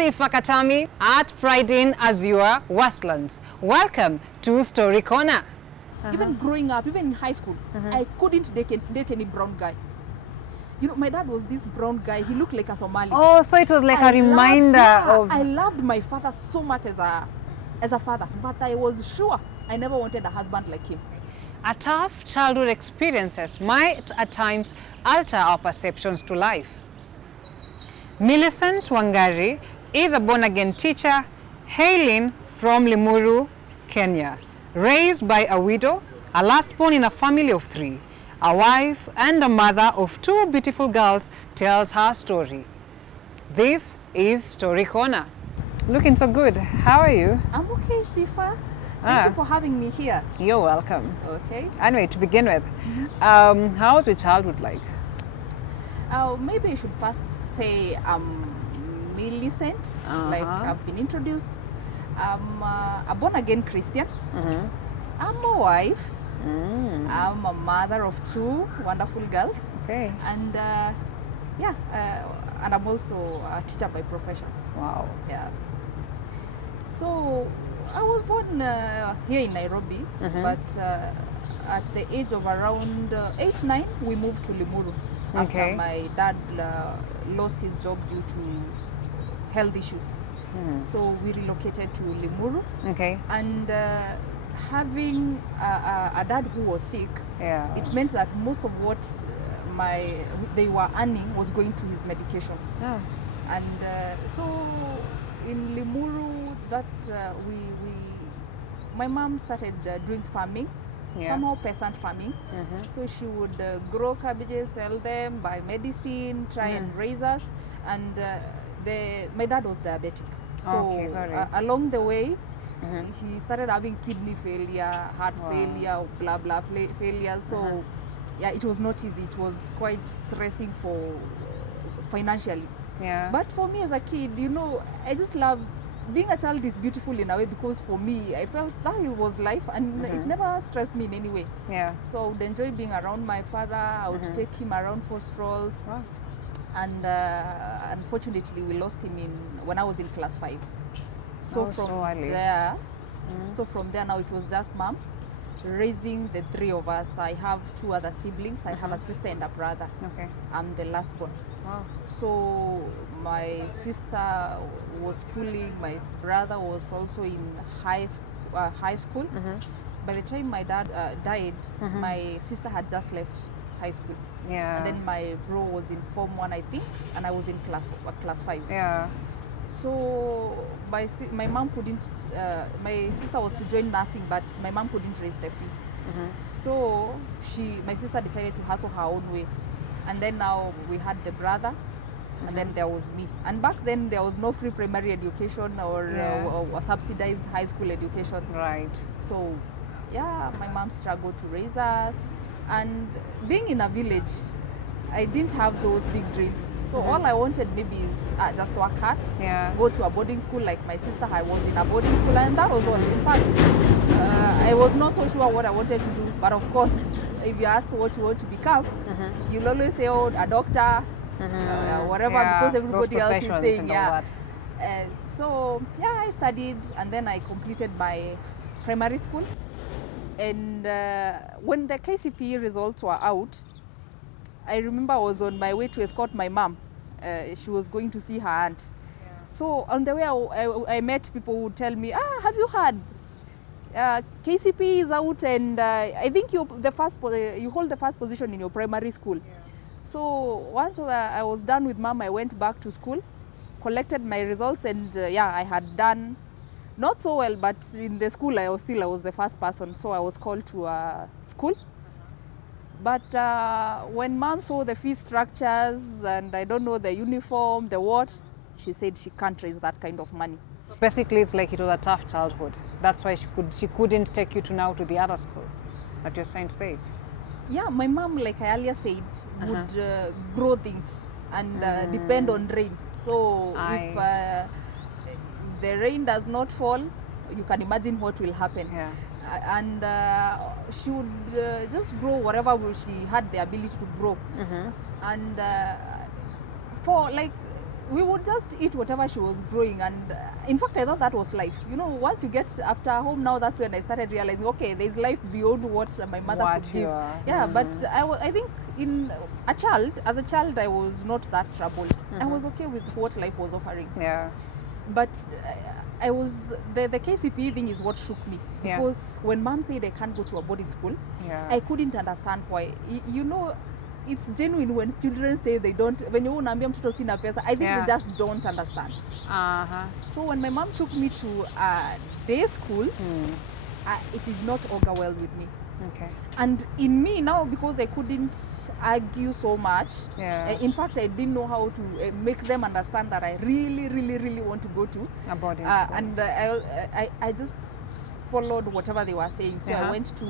Sifa Catamy at Pride in Azure, Westlands. Welcome to Story Corner. Even growing up, even in high school, I couldn't date any brown guy. You know, my dad was this brown guy. He looked like a Somali. Oh, so it was like a reminder of... I loved my father so much as a father, but I was sure I never wanted a husband like him. A tough childhood experiences might at times alter our perceptions to life. Millicent Wangari is a born-again teacher hailing from Limuru, Kenya. Raised by a widow, a last born in a family of 3, a wife and a mother of 2 beautiful girls tells her story. This is Story Corner. Looking so good. How are you? I'm okay, Sifa. Thank you for having me here. You're welcome. Okay. Anyway, to begin with, how was your childhood like? Maybe I should first say Millicent, like I've been introduced. I'm a born-again Christian. I'm a wife. I'm a mother of 2 wonderful girls. Okay. And and I'm also a teacher by profession. Wow. Yeah. So I was born here in Nairobi, but at the age of around 8, 9, we moved to Limuru after my dad lost his job due to health issues. So we relocated to Limuru. Okay. And having a dad who was sick, it meant that most of what they were earning was going to his medication. And so in Limuru, my mom started doing farming, somehow peasant farming. So she would grow cabbages, sell them, buy medicine, try and raise us. And my dad was diabetic. So along the way, he started having kidney failure, heart failure, blah blah failure. So yeah, it was not easy. It was quite stressing financially. Yeah. But for me as a kid, you know, I just love being a child is beautiful in a way, because for me, I felt that it was life and it never stressed me in any way. Yeah. So I would enjoy being around my father. I would take him around for strolls. Wow. And unfortunately, we lost him when I was in class 5. So from there now it was just mom raising the 3 of us. I have 2 other siblings. I have a sister and a brother. Okay. I'm the last one. Wow. So my sister was schooling. My brother was also in high school. By the time my dad died, my sister had just left high school. Yeah. And then my bro was in Form 1, I think, and I was in class 5. Yeah. So my mom couldn't, my sister was to join nursing, but my mom couldn't raise the fee. So my sister decided to hustle her own way. And then now we had the brother, and then there was me. And back then there was no free primary education or subsidized high school education. Right. So yeah, my mom struggled to raise us. And being in a village, I didn't have those big dreams. So all I wanted maybe is just work hard, go to a boarding school like my sister. I was in a boarding school, and that was all. In fact, I was not so sure what I wanted to do. But of course, if you asked what you want to become, you'll always say, oh, a doctor, whatever, because everybody else is saying, So I studied, and then I completed my primary school. And when the KCPE results were out, I remember I was on my way to escort my mom. She was going to see her aunt. So on the way, I met people who would tell me, have you heard? KCPE is out, and I think you hold the first position in your primary school. So once I was done with mom, I went back to school, collected my results, and I had done not so well, but in the school I was the first person, so I was called to school. But when mom saw the fee structures and I don't know, the uniform, the what, she said she can't raise that kind of money. So basically, it's like it was a tough childhood. That's why she couldn't take you to the other school that you're trying to say. Yeah, my mom, like I earlier said, would grow things and depend on rain. So if the rain does not fall, you can imagine what will happen. Yeah. And she would just grow whatever she had the ability to grow. And for like we would just eat whatever she was growing, and in fact I thought that was life. You know, once you get after home now, that's when I started realizing, okay, there's life beyond what my mother could give. Yeah, but I think as a child I was not that troubled. I was okay with what life was offering. Yeah. But I was the KCPE thing is what shook me, because when mom said I can't go to a boarding school, I couldn't understand why. You know, it's genuine when children say they don't. When you unaambia mtoto sina pesa, I think they just don't understand. So when my mom took me to day school, it did not augur well with me. Okay. And in me now, because I couldn't argue so much, in fact I didn't know how to make them understand that I really want to go to a boarding school. And I just followed whatever they were saying. So I went to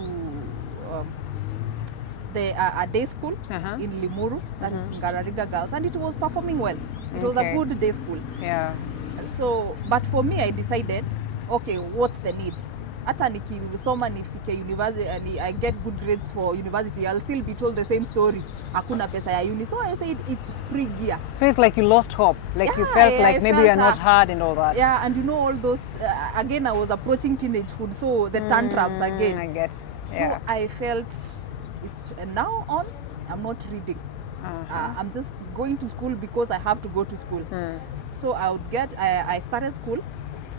a day school in Limuru, that is Ngarariga Girls, and it was performing well. It was a good day school. Yeah. So, but for me, I decided, okay, what's the need? Hata nikisoma nifike university and I get good grades for university, I'll still be told the same story. Hakuna pesa ya uni. So I said it's free gear. So it's like you lost hope. Like you felt like maybe you're not hard and all that. Yeah, and you know all those, again I was approaching teenagehood, so the tantrums again. I get. So I felt now on, I'm not reading. I'm just going to school because I have to go to school. So I started school,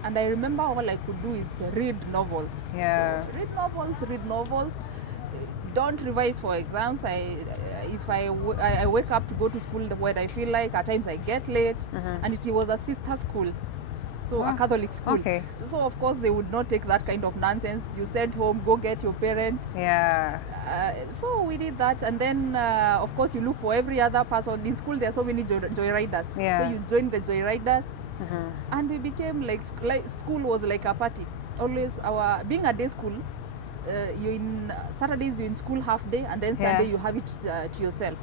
and I remember all I could do is read novels. Yeah. So read novels. Don't revise for exams. If I wake up to go to school when I feel like, at times I get late, and it was a sister school. So a Catholic school. Okay. So of course they would not take that kind of nonsense. You sent home, go get your parents. Yeah. So we did that, and then of course you look for every other person. In school there are so many joyriders. Yeah. So you join the joyriders, and we became like school was like a party. Always being a day school, Saturdays you're in school half day, and then Sunday you have it to yourself.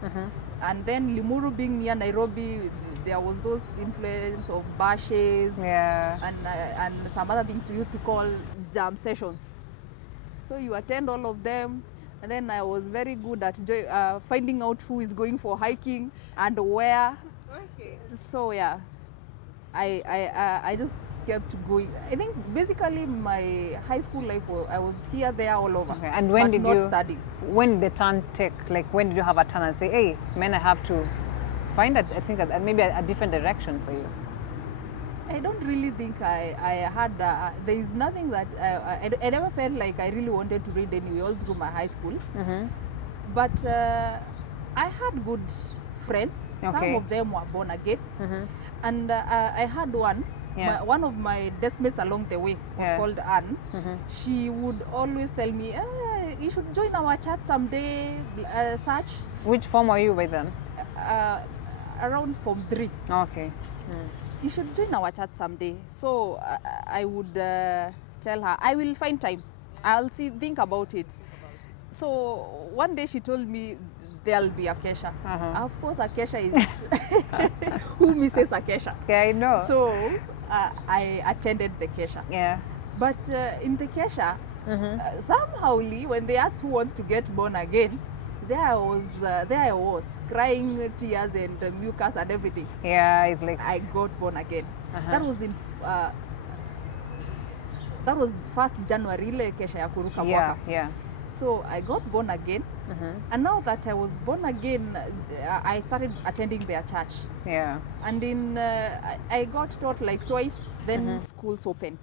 And then Limuru being near Nairobi, there was those influence of bashes and some other things we used to call jam sessions. So you attend all of them, and then I was very good at finding out who is going for hiking and where. Okay. So yeah, I just kept going. I think basically my high school life, I was here, there, all over. Okay. And when did not studying. When did the turn take? Like when did you have a turn and say, hey, man, I have to find maybe a different direction for you? I don't really think I had, there is nothing that, I never felt like I really wanted to read anyway all through my high school. But I had good friends. Some of them were born again. And I had one of my deskmates along the way was called Anne. She would always tell me, you should join our chat someday, such. Which form were you by then? Around Form 3. Okay. You should join our chat someday. So I would tell her, I will find time. I'll think about it. So one day she told me there'll be Acacia. Of course, Acacia is who misses Acacia? Yeah, I know. So I attended the Acacia. Yeah. But in the Acacia, somehow when they asked who wants to get born again, there I was crying tears and mucus and everything. Yeah, it's like I got born again. That was in that was 1st January ile kesha ya kuruka mwaka. Yeah. So I got born again, and now that I was born again, I started attending their church. Yeah. And I got taught like twice. Then schools opened.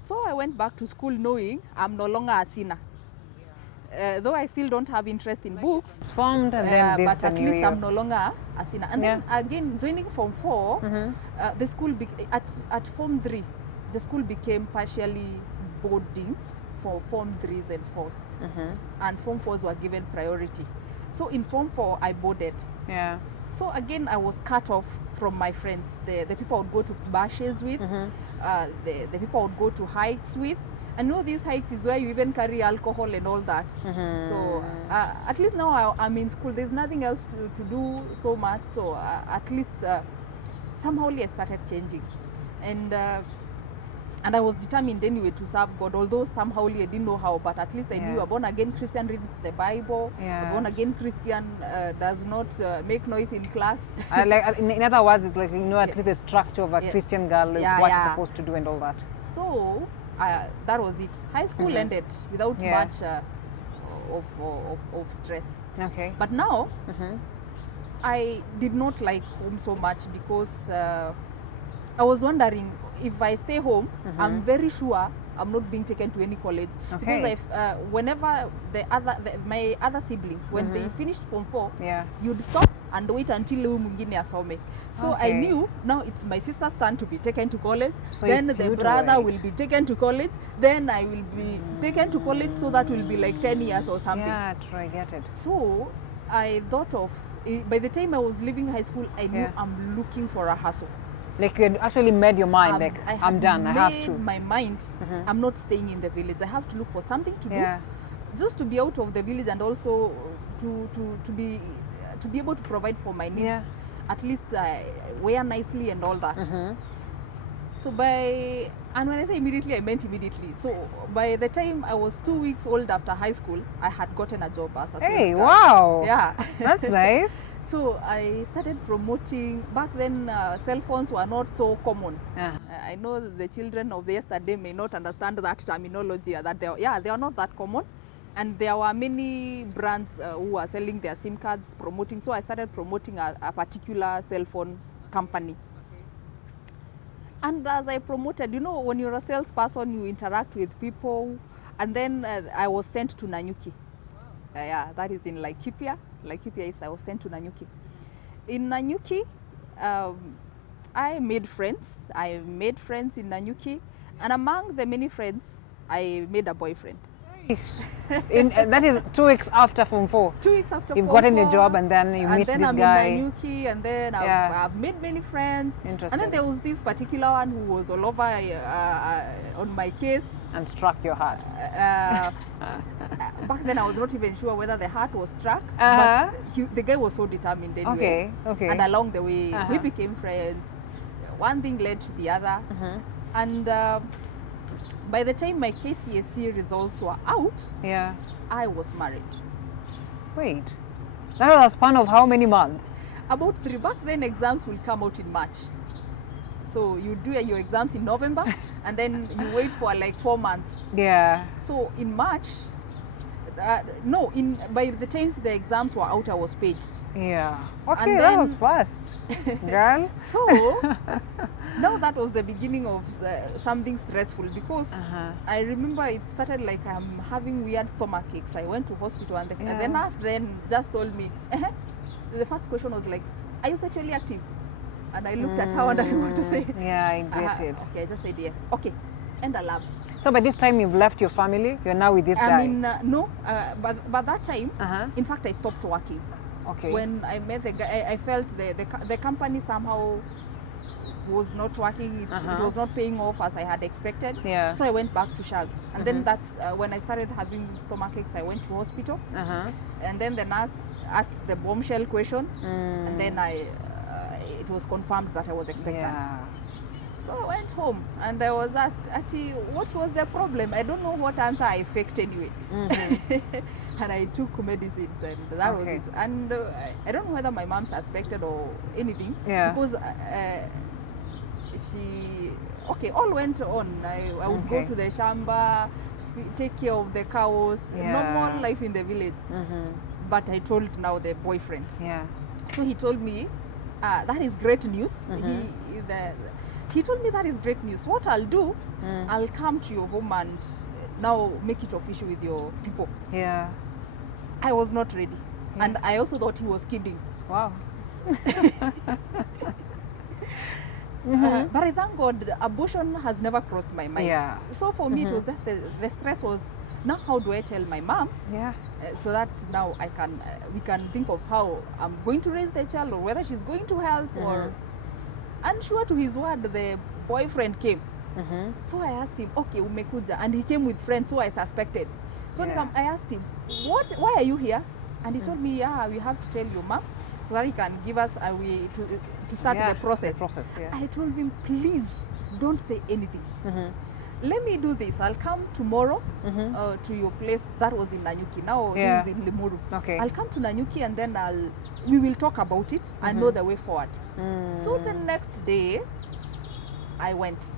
So I went back to school knowing I'm no longer a sinner. Though I still don't have interest in books, it's formed and then this but at least I'm no longer a sinner. And then again, joining Form 4, the school at Form 3, the school became partially boarding for Form 3s and 4s, and Form 4s were given priority. So in Form 4, I boarded. Yeah. So again, I was cut off from my friends. The people I would go to bashes with, the people I would go to hikes with. And you know, these hikes is where you even carry alcohol and all that. So at least now I'm in school. There's nothing else to do so much. So at least somehow I started changing. And And I was determined anyway to serve God, although somehow I didn't know how, but at least I knew a born-again Christian reads the Bible. A born-again Christian does not make noise in class. In other words, it's like, at least the structure of a Christian girl, what she's supposed to do and all that. So that was it. High school ended without much of stress. Okay. But now, I did not like home so much because I was wondering, if I stay home, I'm very sure I'm not being taken to any college. Because whenever my other siblings, when they finished Form 4, you'd stop and wait until mwingine asome. So I knew now it's my sister's turn to be taken to college. So then the brother will be taken to college. Then I will be taken to college, so that will be like 10 years or something. Yeah, true, I get it. So I thought of, by the time I was leaving high school, I knew I'm looking for a hustle. Like you had actually made your mind, I'm done, I have to. My mind, I'm not staying in the village. I have to look for something to do, just to be out of the village, and also to be able to provide for my needs. At least wear nicely and all that. So and when I say immediately, I meant immediately. So by the time I was 2 weeks old after high school, I had gotten a job as a sales girl. Wow! Yeah, that's nice. So I started promoting. Back then, cell phones were not so common. I know the children of yesterday may not understand that terminology. That they are not that common, and there were many brands who were selling their SIM cards, promoting. So I started promoting a particular cell phone company. And as I promoted, when you're a salesperson, you interact with people. And then I was sent to Nanyuki. That is in Laikipia. Laikipia East, I was sent to Nanyuki. In Nanyuki, I made friends. I made friends in Nanyuki. And among the many friends, I made a boyfriend. That is 2 weeks after Form 4. 2 weeks after You've Form 4. You've gotten your job, and then you meet this guy. And then I'm in Nanyuki, and then I've made many friends. Interesting. And then there was this particular one who was all over on my case. And struck your heart. Back then I was not even sure whether the heart was struck, but the guy was so determined anyway. Okay. And along the way, we became friends. One thing led to the other. And by the time my KCSE results were out, I was married. Wait, that was a span of how many months? About 3. Back then exams will come out in March. So you do your exams in November, and then you wait for like 4 months. Yeah. So in March, by the time the exams were out, I was paged. Yeah. Okay, that was fast, girl. So now that was the beginning of something stressful, because I remember it started like I'm having weird stomach aches. I went to hospital, and the nurse then just told me, the first question was like, "Are you sexually active?" And I looked at her and I didn't know what to say. Yeah, I get it. Okay, I just said yes. Okay, and a lab. So by this time you've left your family. You're now with this guy. I mean, no, but that time, in fact, I stopped working. Okay. When I met the guy, I felt the company somehow was not working. It was not paying off as I had expected. Yeah. So I went back to Shags. And then that's when I started having stomach aches. I went to hospital. And then the nurse asked the bombshell question. And then it was confirmed that I was expectant. Yeah. So I went home and I was asked, Ati, what was the problem? I don't know what answer I faked anyway. And I took medicines, and that was it. And I don't know whether my mom suspected or anything. Because all went on. I would go to the shamba, take care of the cows, normal life in the village. But I told now the boyfriend. So he told me, that is great news. He told me that is great news. What I'll do, I'll come to your home and now make it official with your people. I was not ready. And I also thought he was kidding. Wow. But I thank God, abortion has never crossed my mind. So for me, it was just the stress was, now how do I tell my mom? So that now we can think of how I'm going to raise the child, or whether she's going to help, or... And sure to his word, the boyfriend came. So I asked him, okay, umekuja. And he came with friends, so I suspected. So I asked him, why are you here? And he told me, we have to tell your mom, so that he can give us a way to start the process. I told him, please don't say anything. let me do this. I'll come tomorrow to your place. That was in Nanyuki. Now this is in Limuru. Okay. I'll come to Nanyuki and then we will talk about it and know the way forward. So the next day, I went.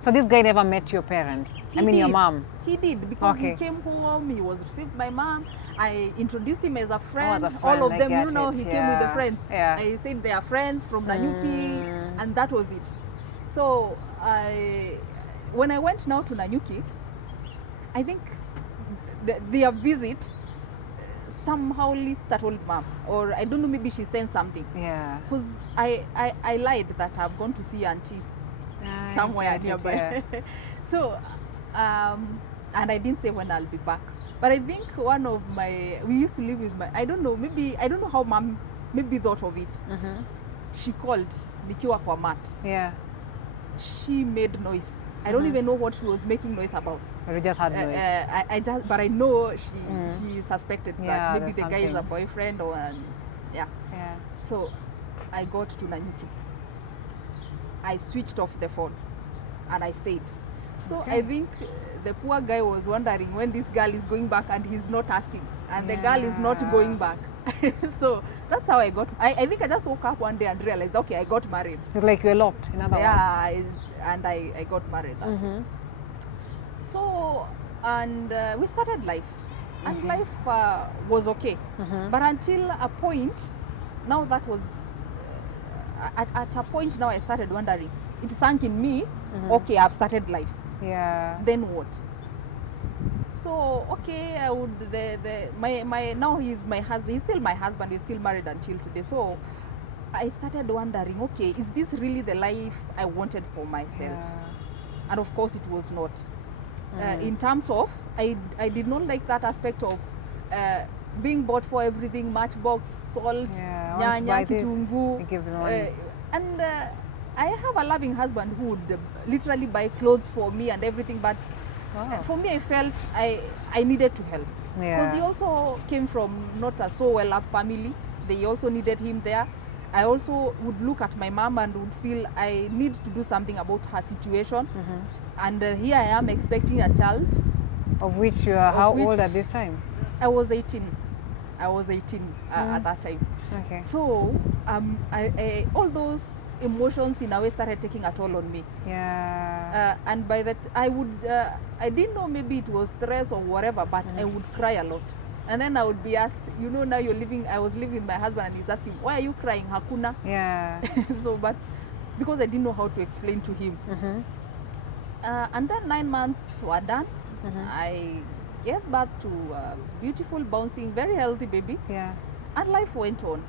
So this guy never met your parents? Your mom? He did, because he came home, he was received by mom. I introduced him as a friend. All of them, he came with the friends. Yeah. I said they are friends from Nanyuki, and that was it. So when I went now to Nanyuki, I think their visit somehow startled mom, or I don't know, maybe she sensed something. Yeah. Because I lied that I've gone to see auntie somewhere nearby. So, and I didn't say when I'll be back. But I think we used to live with I don't know how mom maybe thought of it. She called nikiwa kwa mat. Yeah. She made noise. I don't even know what she was making noise about. Or you just had noise? But I know she suspected that maybe the guy is a boyfriend yeah. So I got to Nanyuki. I switched off the phone and I stayed. So I think the poor guy was wondering when this girl is going back and he's not asking, and the girl is not going back. So that's how I think I just woke up one day and realized, okay, I got married. It's like you eloped, in other words. Yeah, and I got married. So, and we started life. And life was okay. But until a point, now that was, at a point now I started wondering, it sank in me, okay, I've started life. Yeah. Then what? So, okay, I would, now he's my husband, he's still my husband, we're still married until today. So I started wondering, okay, is this really the life I wanted for myself? Yeah. And of course it was not. In terms of, I did not like that aspect of being bought for everything, matchbox, salt, nyanya, kitungu. And I have a loving husband who would literally buy clothes for me and everything, but for me I felt I needed to help. Because he also came from not a so well-off family. They also needed him there. I also would look at my mom and would feel I need to do something about her situation. And here I am expecting a child. Of which you are how old at this time? I was 18. At that time. Okay. So all those emotions in a way started taking a toll on me. Yeah. And by that I didn't know, maybe it was stress or whatever, but I would cry a lot. And then I would be asked, now I was living with my husband and he's asking, why are you crying, Hakuna? Yeah. So, but because I didn't know how to explain to him. And then 9 months were done. I gave birth to a beautiful, bouncing, very healthy baby. Yeah. And life went on.